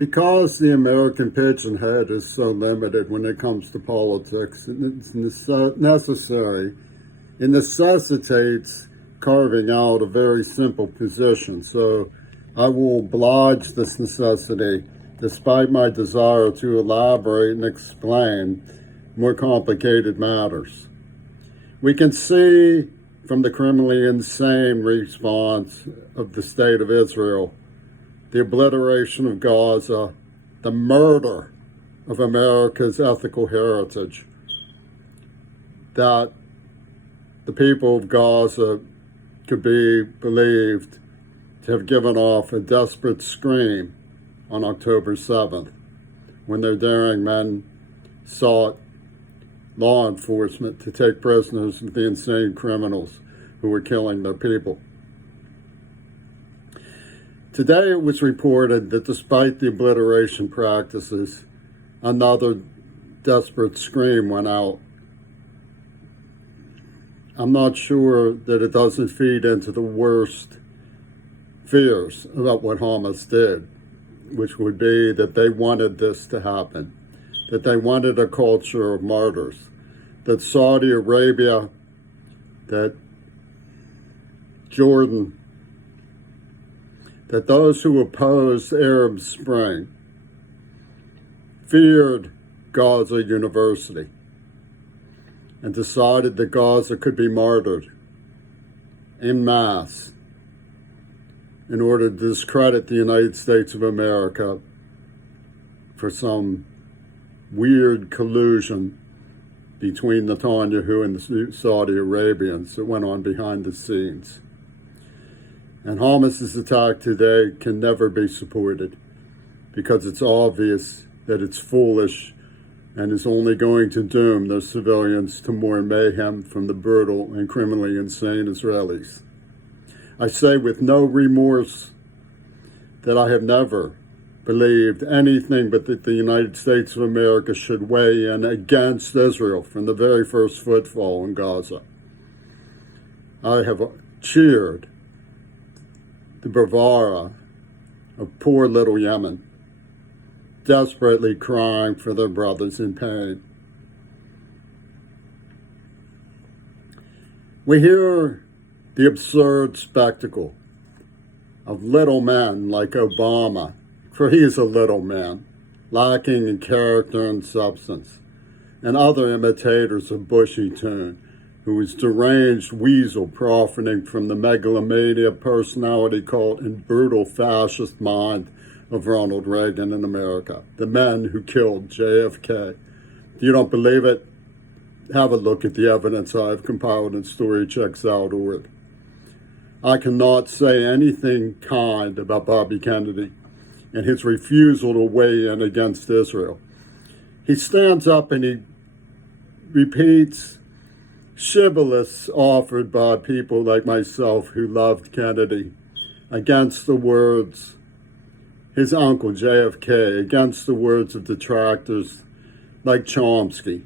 Because the American pigeon head is so limited when it comes to politics, it's necessary. It necessitates carving out a very simple position. So I will oblige this necessity, despite my desire to elaborate and explain more complicated matters. We can see from the criminally insane response of the state of Israel, the obliteration of Gaza, the murder of America's ethical heritage, that the people of Gaza could be believed to have given off a desperate scream on October 7th, when their daring men sought law enforcement to take prisoners the insane criminals who were killing their people. Today it was reported that despite the obliteration practices, another desperate scream went out. I'm not sure that it doesn't feed into the worst fears about what Hamas did, which would be that they wanted this to happen, that they wanted a culture of martyrs, that Saudi Arabia, that Jordan, that those who opposed Arab Spring feared Gaza University and decided that Gaza could be martyred en masse in order to discredit the United States of America for some weird collusion between Netanyahu and the Saudi Arabians that went on behind the scenes. And Hamas's attack today can never be supported because it's obvious that it's foolish and is only going to doom those civilians to more mayhem from the brutal and criminally insane Israelis. I say with no remorse that I have never believed anything but that the United States of America should weigh in against Israel from the very first footfall in Gaza. I have cheered the bravura of poor little Yemen, desperately crying for their brothers in pain. We hear the absurd spectacle of little men like Obama, for he is a little man, lacking in character and substance, and other imitators of bushy tune, who is deranged weasel profiting from the megalomania personality cult and brutal fascist mind of Ronald Reagan in America, the men who killed JFK. If you don't believe it, have a look at the evidence I've compiled in StoryChecks.org. I cannot say anything kind about Bobby Kennedy and his refusal to weigh in against Israel. He stands up and he repeats shibboleths offered by people like myself who loved Kennedy against the words, his uncle JFK, against the words of detractors like Chomsky.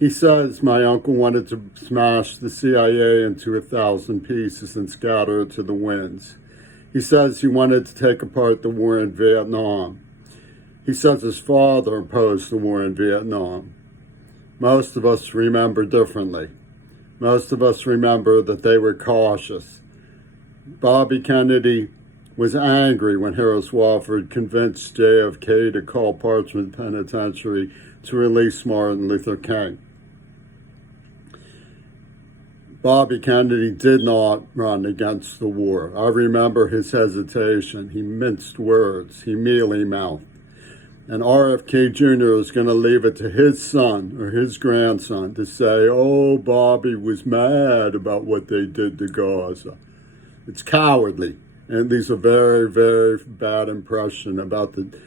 He says my uncle wanted to smash the CIA into 1,000 pieces and scatter it to the winds. He says he wanted to take apart the war in Vietnam. He says his father opposed the war in Vietnam. Most of us remember differently. Most of us remember that they were cautious. Bobby Kennedy was angry when Harris Wofford convinced JFK to call Parchment Penitentiary to release Martin Luther King. Bobby Kennedy did not run against the war. I remember his hesitation. He minced words. He mealy-mouthed. And RFK Jr. is going to leave it to his son or his grandson to say, oh, Bobby was mad about what they did to Gaza. It's cowardly. And it leaves a very, very bad impression about the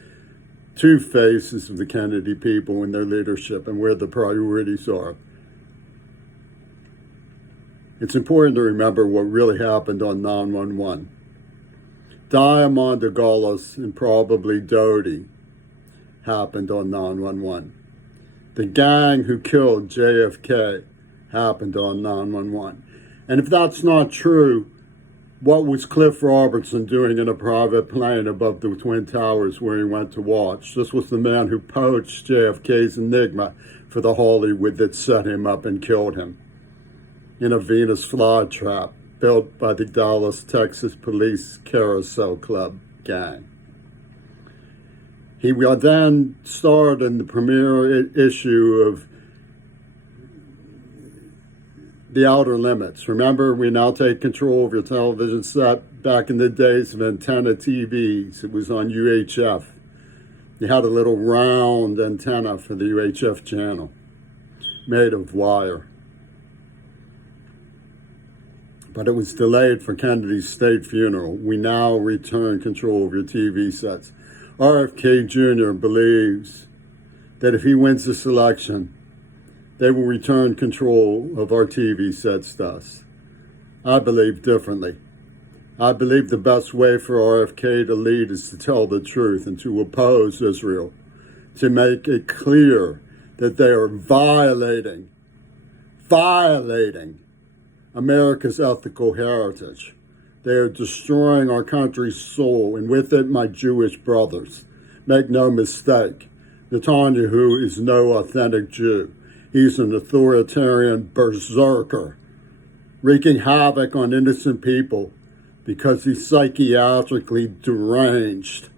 two faces of the Kennedy people and their leadership and where the priorities are. It's important to remember what really happened on 9/11. Diamond DeGaulle and probably Doty happened on 9/11. The gang who killed JFK happened on 9/11. And if that's not true, What was Cliff Robertson doing in a private plane above the Twin Towers where he went to watch? This was the man who poached JFK's Enigma for the Hollywood that set him up and killed him in a Venus flytrap built by the Dallas, Texas Police Carousel Club gang. He then starred in the premiere issue of The Outer Limits. Remember, we now take control of your television set. Back in the days of antenna TVs, it was on UHF. You had a little round antenna for the UHF channel, made of wire. But it was delayed for Kennedy's state funeral. We now return control of your TV sets. RFK Jr. believes that if he wins this election, they will return control of our TV sets to us. I believe differently. I believe the best way for RFK to lead is to tell the truth and to oppose Israel, to make it clear that they are violating America's ethical heritage. They are destroying our country's soul, and with it, my Jewish brothers. Make no mistake, Netanyahu is no authentic Jew. He's an authoritarian berserker, wreaking havoc on innocent people because he's psychiatrically deranged.